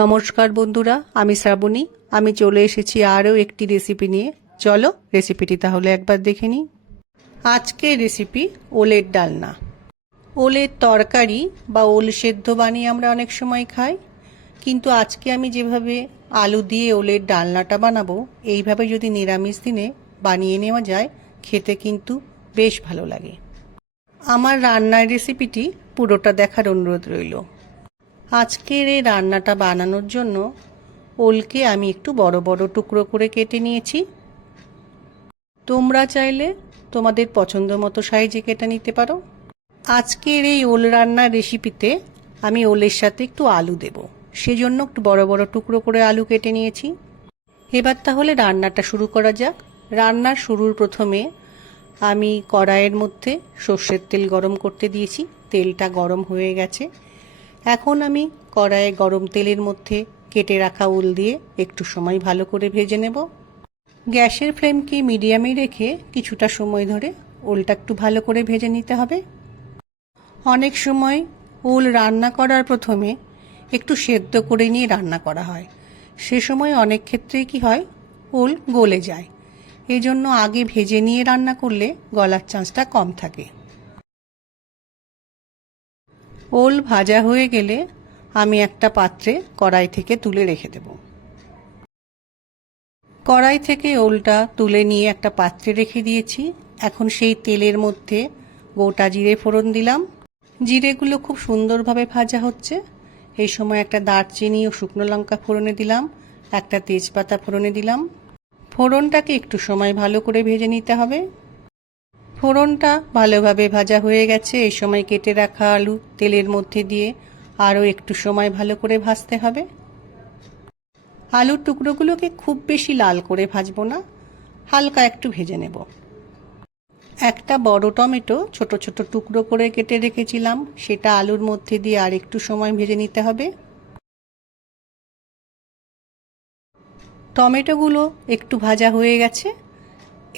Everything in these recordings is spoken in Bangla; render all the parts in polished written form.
নমস্কার বন্ধুরা, আমি শ্রাবণী। আমি চলে এসেছি আরও একটি রেসিপি নিয়ে। চলো রেসিপিটি তাহলে একবার দেখে নিই। আজকের রেসিপি ওলের ডালনা। ওলের তরকারি বা ওল সেদ্ধ বানিয়ে আমরা অনেক সময় খাই, কিন্তু আজকে আমি যেভাবে আলু দিয়ে ওলের ডালনাটা বানাবো, এইভাবে যদি নিরামিষ দিনে বানিয়ে নেওয়া যায়, খেতে কিন্তু বেশ ভালো লাগে। আমার রান্নার রেসিপিটি পুরোটা দেখার অনুরোধ রইল। আজকের এই রান্নাটা বানানোর জন্য ওলকে আমি একটু বড় বড় টুকরো করে কেটে নিয়েছি। তোমরা চাইলে তোমাদের পছন্দ মতো সাইজে কেটে নিতে পারো। আজকের এই ওল রান্নার রেসিপিতে আমি ওলের সাথে একটু আলু দেব, সেজন্য একটু বড় বড় টুকরো করে আলু কেটে নিয়েছি। এবার তাহলে রান্নাটা শুরু করা যাক। রান্নার শুরুর প্রথমে আমি কড়াইয়ের মধ্যে সর্ষের তেল গরম করতে দিয়েছি। তেলটা গরম হয়ে গেছে। এখন আমি কড়াইয়ে গরম তেলের মধ্যে কেটে রাখা ওল দিয়ে একটু সময় ভালো করে ভেজে নেব। গ্যাসের ফ্লেমকে মিডিয়ামে রেখে কিছুটা সময় ধরে ওলটা একটু ভালো করে ভেজে নিতে হবে। অনেক সময় ওল রান্না করার প্রথমে একটু সেদ্ধ করে নিয়ে রান্না করা হয়। সে সময় অনেক ক্ষেত্রে কি হয়, ওল গলে যায়। এই জন্য আগে ভেজে নিয়ে রান্না করলে গলার চান্সটা কম থাকে। ওল ভাজা হয়ে গেলে আমি একটা পাত্রে কড়াই থেকে তুলে রেখে দেব। কড়াই থেকে ওলটা তুলে নিয়ে একটা পাত্রে রেখে দিয়েছি। এখন সেই তেলের মধ্যে গোটা জিরে ফোড়ন দিলাম। জিরেগুলো খুব সুন্দরভাবে ভাজা হচ্ছে। এই সময় একটা দারচিনি ও শুকনো লঙ্কা ফোড়নে দিলাম, একটা তেজপাতা ফোড়নে দিলাম। ফোড়নটাকে একটু সময় ভালো করে ভেজে নিতে হবে। ফোড়নটা ভালোভাবে ভাজা হয়ে গেছে। এই সময় কেটে রাখা আলু তেলের মধ্যে দিয়ে আরও একটু সময় ভালো করে ভাজতে হবে। আলুর টুকরোগুলোকে খুব বেশি লাল করে ভাজবো না, হালকা একটু ভেজে নেব। একটা বড় টমেটো ছোট ছোট টুকরো করে কেটে রেখেছিলাম, সেটা আলুর মধ্যে দিয়ে আর একটু সময় ভেজে নিতে হবে। টমেটোগুলো একটু ভাজা হয়ে গেছে।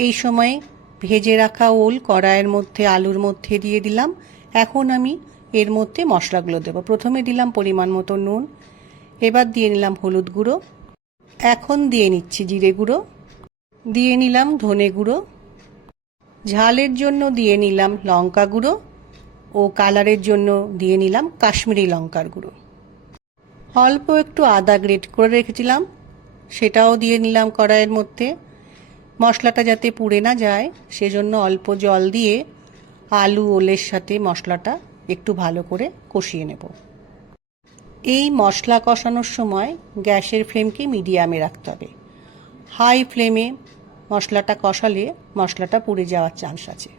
এই সময় ভেজে রাখা ওল কড়াইয়ের মধ্যে আলুর মধ্যে দিয়ে দিলাম। এখন আমি এর মধ্যে মশলাগুলো দেব। প্রথমে দিলাম পরিমাণ মতো নুন, এবার দিয়ে নিলাম হলুদ গুঁড়ো, এখন দিয়ে নিচ্ছি জিরে গুঁড়ো, দিয়ে নিলাম ধনে গুঁড়ো, ঝালের জন্য দিয়ে নিলাম লঙ্কা গুঁড়ো ও কালারের জন্য দিয়ে নিলাম কাশ্মীরি লঙ্কার গুঁড়ো। অল্প একটু আদা গ্রেট করে রেখেছিলাম, সেটাও দিয়ে নিলাম কড়াইয়ের মধ্যে। মশলাটা যাতে পুড়ে না যায় সেজন্য অল্প জল দিয়ে আলু ওলের সাথে মশলাটা একটু ভালো করে কষিয়ে নেব। এই মশলা কষানোর সময় গ্যাসের ফ্লেমকে মিডিয়ামে রাখতে হবে। হাই ফ্লেমে মশলাটা কষালে মশলাটা পুড়ে যাওয়ার চান্স আছে।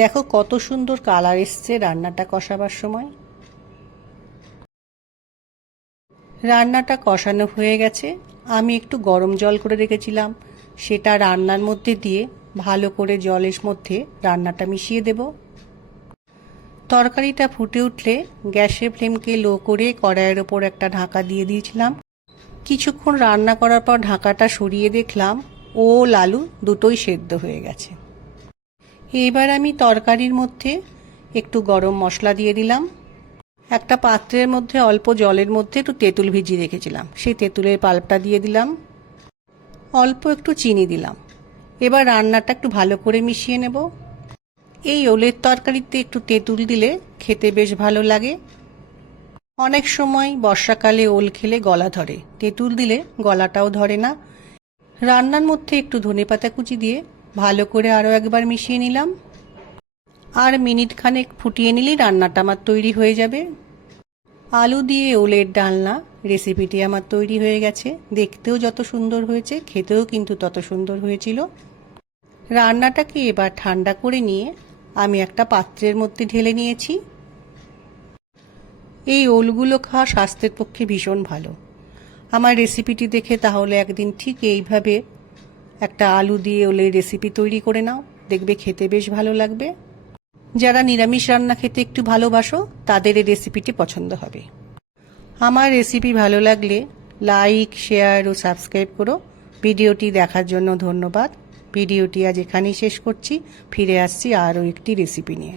দেখো কত সুন্দর কালার এসছে রান্নাটা কষাবার সময়। রান্নাটা কষানো হয়ে গেছে। আমি একটু গরম জল করে রেখেছিলাম, সেটা রান্নার মধ্যে দিয়ে ভালো করে জলের মধ্যে রান্নাটা মিশিয়ে দেব। তরকারিটা ফুটে উঠলে গ্যাসের ফ্লেমকে লো করে কড়াইয়ের ওপর একটা ঢাকা দিয়ে দিয়েছিলাম। কিছুক্ষণ রান্না করার পর ঢাকাটা সরিয়ে দেখলাম ওল আলু দুটোই সেদ্ধ হয়ে গেছে। এবার আমি তরকারির মধ্যে একটু গরম মশলা দিয়ে দিলাম। একটা পাত্রের মধ্যে অল্প জলের মধ্যে একটু তেঁতুল ভিজিয়ে রেখেছিলাম, সেই তেঁতুলের পাল্পটা দিয়ে দিলাম। অল্প একটু চিনি দিলাম। এবার রান্নাটা একটু ভালো করে মিশিয়ে নেব। এই ওলের তরকারিতে একটু তেঁতুল দিলে খেতে বেশ ভালো লাগে। অনেক সময় বর্ষাকালে ওল খেলে গলা ধরে, তেঁতুল দিলে গলাটাও ধরে না। রান্নার মধ্যে একটু ধনেপাতা কুচি দিয়ে ভালো করে আরও একবার মিশিয়ে নিলাম। আর মিনিট খানেক ফুটিয়ে নিলেই রান্নাটা আমার তৈরি হয়ে যাবে। আলু দিয়ে ওলের ডালনা রেসিপিটি আমার তৈরি হয়ে গেছে। দেখতেও যত সুন্দর হয়েছে, খেতেও কিন্তু তত সুন্দর হয়েছিল। রান্নাটাকে এবার ঠান্ডা করে নিয়ে আমি একটা পাত্রের মধ্যে ঢেলে নিয়েছি। এই ওলগুলো খাওয়া স্বাস্থ্যের পক্ষে ভীষণ ভালো। আমার রেসিপিটি দেখে তাহলে একদিন ঠিক এইভাবে একটা আলু দিয়ে ওলের রেসিপি তৈরি করে নাও, দেখবে খেতে বেশ ভালো লাগবে। যারা নিরামিষ রান্না খেতে একটু ভালোবাসো তাদের এই রেসিপিটি পছন্দ হবে। আমার রেসিপি ভালো লাগলে লাইক, শেয়ার ও সাবস্ক্রাইব করো। ভিডিওটি দেখার জন্য ধন্যবাদ। ভিডিওটি আজ এখানেই শেষ করছি। ফিরে আসছি আরও একটি রেসিপি নিয়ে।